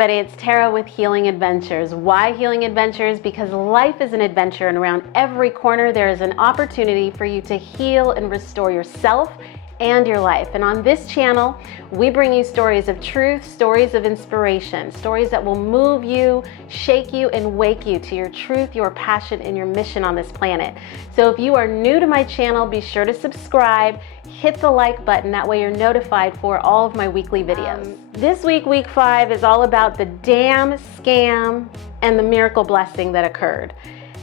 everybody, it's Tara with Healing Adventures. Why Healing Adventures? Because life is an adventure, and around every corner there is an opportunity for you to heal and restore yourself and your life. And on this channel, we bring you stories of truth, stories of inspiration, stories that will move you, shake you, and wake you to your truth, your passion, and your mission on this planet. So if you are new to my channel, be sure to subscribe, hit the like button, that way you're notified for all of my weekly videos. This week, week 5, is all about the damn scam and the miracle blessing that occurred.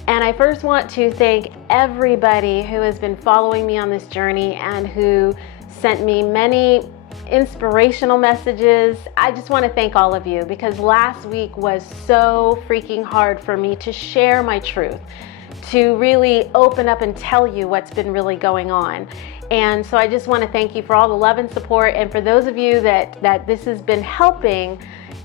And I first want to thank everybody who has been following me on this journey and who sent me many inspirational messages. I just want to thank all of you, because last week was so freaking hard for me to share my truth, to really open up and tell you what's been really going on. And so I just want to thank you for all the love and support, and for those of you that this has been helping.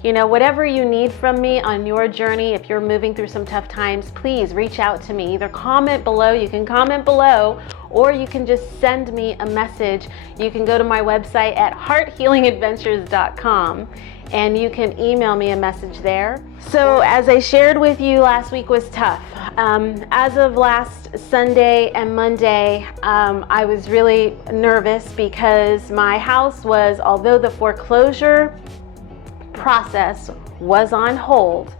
You know, whatever you need from me on your journey, if you're moving through some tough times, please reach out to me. Either comment below, you can comment below, or you can just send me a message. You can go to my website at hearthealingadventures.com and you can email me a message there. So as I shared with you, last week was tough. As of last Sunday and Monday, I was really nervous because my house was, although the foreclosure process was on hold,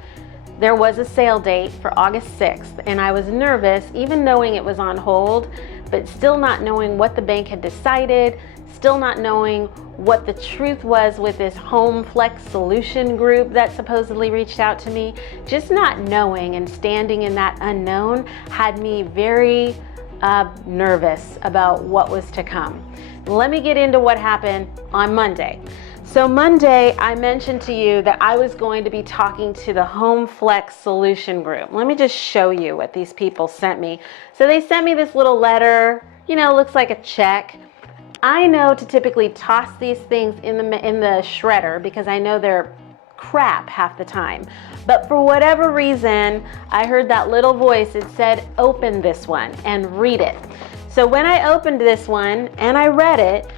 there was a sale date for August 6th, and I was nervous even knowing it was on hold, but still not knowing what the bank had decided, still not knowing what the truth was with this Home Flex Solution group that supposedly reached out to me. Just not knowing and standing in that unknown had me very nervous about what was to come. Let me get into what happened on Monday. So Monday, I mentioned to you that I was going to be talking to the Home Flex Solution Group. Let me just show you what these people sent me. So they sent me this little letter, you know, looks like a check. I know to typically toss these things in the shredder because I know they're crap half the time. But for whatever reason, I heard that little voice. It said, open this one and read it. So when I opened this one and I read it,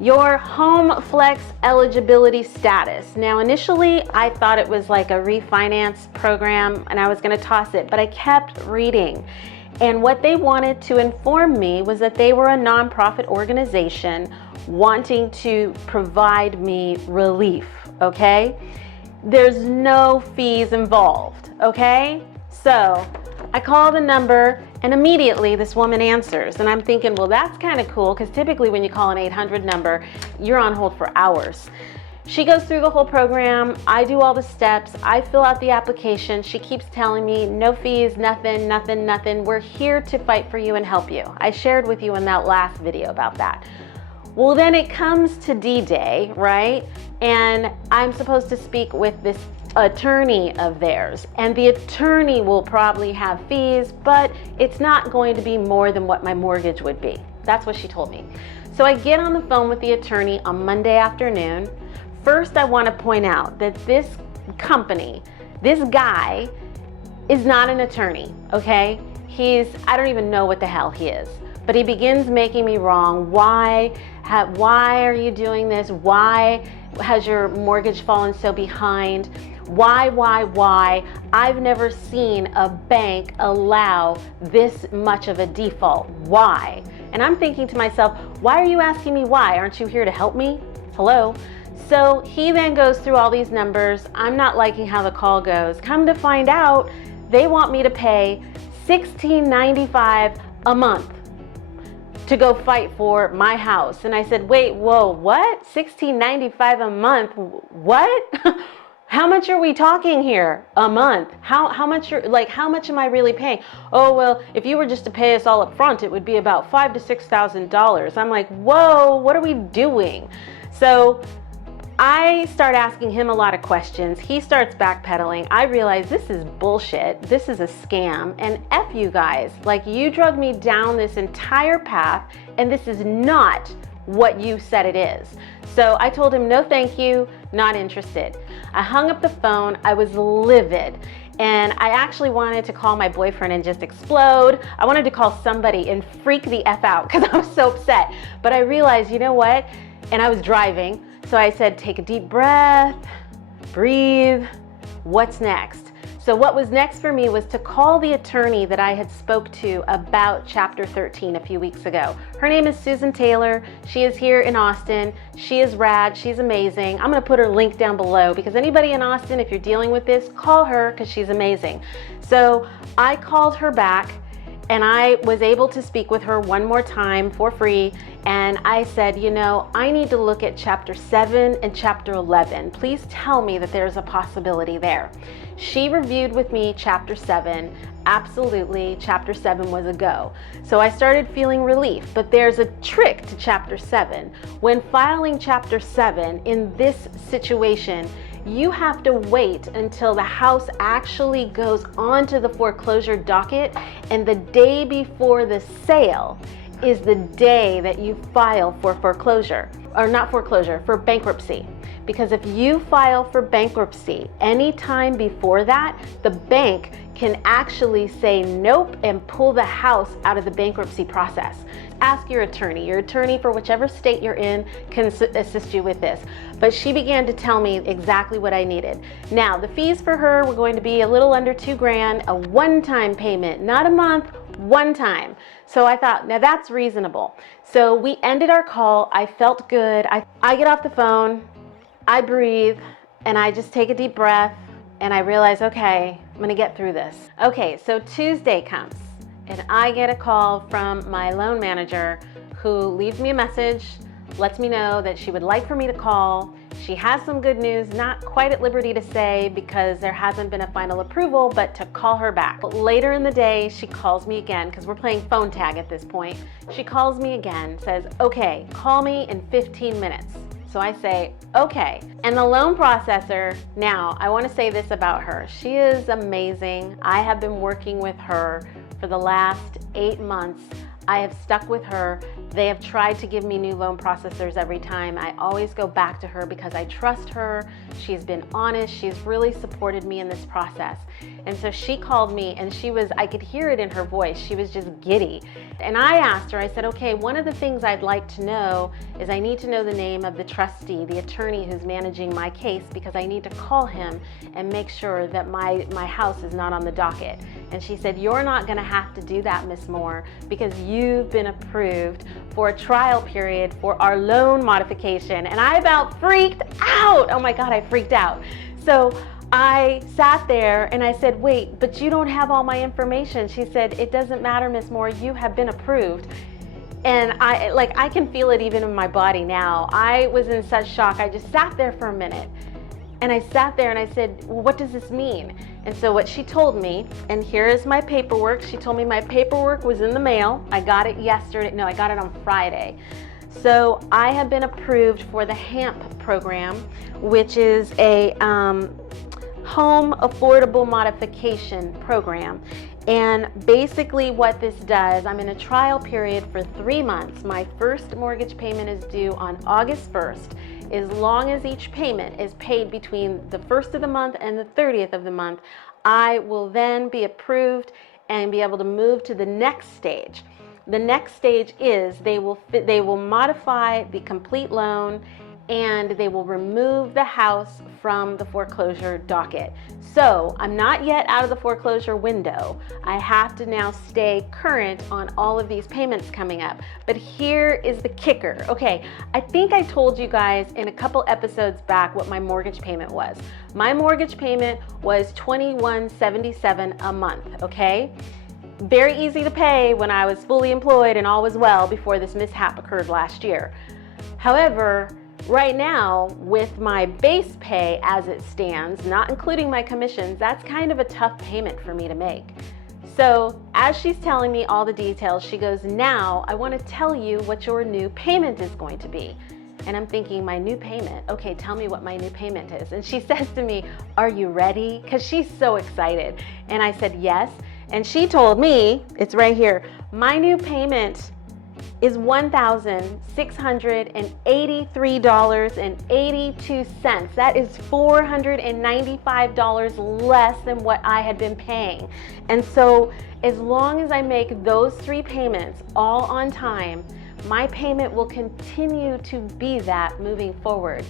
your Home Flex eligibility status. Now, initially, I thought it was like a refinance program and I was going to toss it, but I kept reading. And what they wanted to inform me was that they were a nonprofit organization wanting to provide me relief, okay? There's no fees involved, okay? So I call the number, and immediately this woman answers, and I'm thinking, well, that's kind of cool, because typically when you call an 800 number, you're on hold for hours. She goes through the whole program. I do all the steps. I fill out the application. She keeps telling me no fees, nothing, nothing, nothing. We're here to fight for you and help you. I shared with you in that last video about that. Well, then it comes to D-Day, right? And I'm supposed to speak with this attorney of theirs, and the attorney will probably have fees, but it's not going to be more than what my mortgage would be. That's what she told me. So I get on the phone with the attorney on Monday afternoon. First, I want to point out that this company, this guy is not an attorney, okay? I don't even know what the hell he is, but he begins making me wrong. Why are you doing this? Why has your mortgage fallen so behind? Why? I've never seen a bank allow this much of a default. Why? And I'm thinking to myself, why are you asking me why? Aren't you here to help me? Hello? So he then goes through all these numbers. I'm not liking how the call goes. Come to find out, they want me to pay $16.95 a month to go fight for my house. And I said, wait, whoa, what? $16.95 a month? What? How much are we talking here a month? How much am I really paying? Oh, well, if you were just to pay us all up front, it would be about $5,000 to $6,000. I'm like, whoa, what are we doing? So I start asking him a lot of questions. He starts backpedaling. I realize this is bullshit. This is a scam. And F you guys, like, you drug me down this entire path, and this is not what you said it is. So I told him, no, thank you, not interested. I hung up the phone. I was livid. And I actually wanted to call my boyfriend and just explode. I wanted to call somebody and freak the F out because I was so upset. But I realized, you know what? And I was driving. So I said, take a deep breath, breathe, what's next? So what was next for me was to call the attorney that I had spoke to about Chapter 13 a few weeks ago. Her name is Susan Taylor. She is here in Austin. She is rad. She's amazing. I'm going to put her link down below because anybody in Austin, if you're dealing with this, call her because she's amazing. So I called her back and I was able to speak with her one more time for free. And I said, you know, I need to look at Chapter 7 and Chapter 11. Please tell me that there's a possibility there. She reviewed with me Chapter 7. Absolutely, Chapter 7 was a go. So I started feeling relief, but there's a trick to Chapter 7. When filing Chapter 7 in this situation, you have to wait until the house actually goes onto the foreclosure docket, and the day before the sale is the day that you file for foreclosure, or not foreclosure, for bankruptcy. Because if you file for bankruptcy any time before that, the bank can actually say nope and pull the house out of the bankruptcy process. Ask your attorney. Your attorney for whichever state you're in can assist you with this. But she began to tell me exactly what I needed. Now, the fees for her were going to be a little under $2,000, a one-time payment, not a month, one time. So I thought, now that's reasonable. So we ended our call. I felt good. I get off the phone, I breathe, and I just take a deep breath, and I realize, okay, I'm gonna get through this. Okay, so Tuesday comes, and I get a call from my loan manager who leaves me a message, lets me know that she would like for me to call. She has some good news, not quite at liberty to say because there hasn't been a final approval, but to call her back. Later in the day, she calls me again because we're playing phone tag at this point. She calls me again, says, okay, call me in 15 minutes. So I say, okay. And the loan processor, now I want to say this about her. She is amazing. I have been working with her for the last 8 months. I have stuck with her. They have tried to give me new loan processors every time. I always go back to her because I trust her. She's been honest. She's really supported me in this process. And so she called me and I could hear it in her voice. She was just giddy. And I asked her, I said, okay, one of the things I'd like to know is I need to know the name of the trustee, the attorney who's managing my case, because I need to call him and make sure that my house is not on the docket. And she said, you're not gonna have to do that, Miss Moore, because you've been approved for a trial period for our loan modification. And I about freaked out. Oh my God, I freaked out. So I sat there and I said, wait, but you don't have all my information. She said, it doesn't matter, Miss Moore, you have been approved. And I can feel it even in my body now. I was in such shock. I just sat there for a minute. And I sat there and I said, well, what does this mean? And so what she told me, and here is my paperwork. She told me my paperwork was in the mail. I got it yesterday. No, I got it on Friday. So I have been approved for the HAMP program, which is a home affordable modification program. And basically what this does, I'm in a trial period for 3 months. My first mortgage payment is due on August 1st. As long as each payment is paid between the 1st of the month and the 30th of the month, I will then be approved and be able to move to the next stage. The next stage is they will modify the complete loan and they will remove the house from the foreclosure docket. So I'm not yet out of the foreclosure window. I have to now stay current on all of these payments coming up. But here is the kicker. Okay, I think I told you guys in a couple episodes back what my mortgage payment was. My mortgage payment was $21.77 a month, okay? Very easy to pay when I was fully employed and all was well before this mishap occurred last year. However, right now, with my base pay as it stands, not including my commissions, that's kind of a tough payment for me to make. So as she's telling me all the details, she goes, now I want to tell you what your new payment is going to be. And I'm thinking, my new payment? Okay, tell me what my new payment is. And she says to me, are you ready? Because she's so excited. And I said, yes. And she told me, it's right here, my new payment is $1,683.82. That is $495 less than what I had been paying. And so as long as I make those 3 payments all on time, my payment will continue to be that moving forward.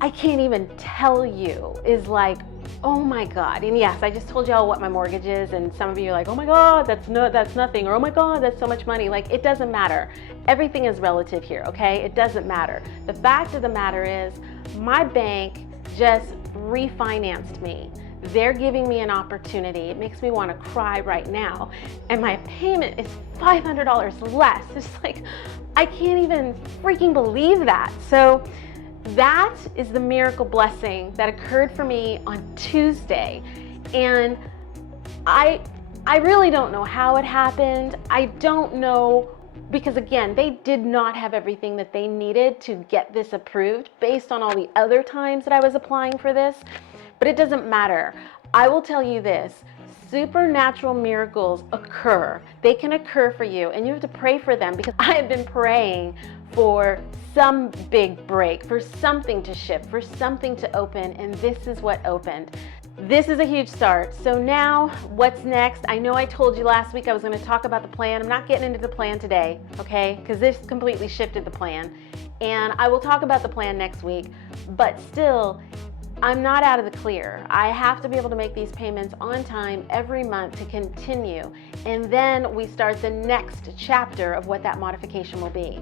I can't even tell you is like, oh my God. And yes, I just told y'all what my mortgage is, and some of you are like, oh my God, that's nothing, or oh my God, that's so much money. Like, it doesn't matter. Everything is relative here, okay? It doesn't matter. The fact of the matter is, my bank just refinanced me. They're giving me an opportunity. It makes me want to cry right now. And my payment is $500 less. It's like, I can't even freaking believe that. So that is the miracle blessing that occurred for me on Tuesday. And I really don't know how it happened. I don't know, because again, they did not have everything that they needed to get this approved based on all the other times that I was applying for this. But it doesn't matter. I will tell you this, supernatural miracles occur. They can occur for you, and you have to pray for them, because I have been praying for some big break, for something to shift, for something to open, and this is what opened. This is a huge start. So now, what's next? I know I told you last week I was going to talk about the plan. I'm not getting into the plan today, okay? Because this completely shifted the plan. And I will talk about the plan next week, but still, I'm not out of the clear. I have to be able to make these payments on time every month to continue. And then we start the next chapter of what that modification will be.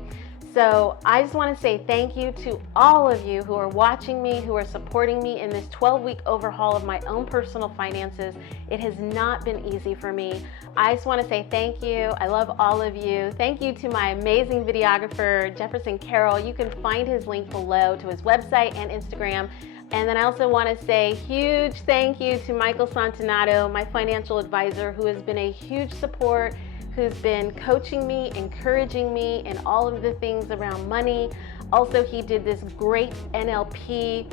So I just want to say thank you to all of you who are watching me, who are supporting me in this 12-week overhaul of my own personal finances. It has not been easy for me. I just want to say thank you. I love all of you. Thank you to my amazing videographer, Jefferson Carroll. You can find his link below to his website and Instagram. And then I also want to say huge thank you to Michael Santanato, my financial advisor, who has been a huge support, who's been coaching me, encouraging me in all of the things around money. Also, he did this great NLP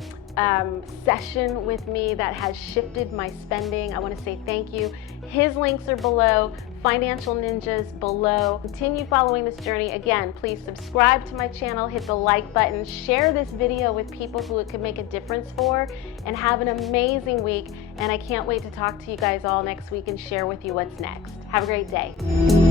session with me that has shifted my spending. I want to say thank you. His links are below, Financial Ninjas below. Continue following this journey. Again, please subscribe to my channel, hit the like button, share this video with people who it could make a difference for, and have an amazing week. And I can't wait to talk to you guys all next week and share with you what's next. Have a great day.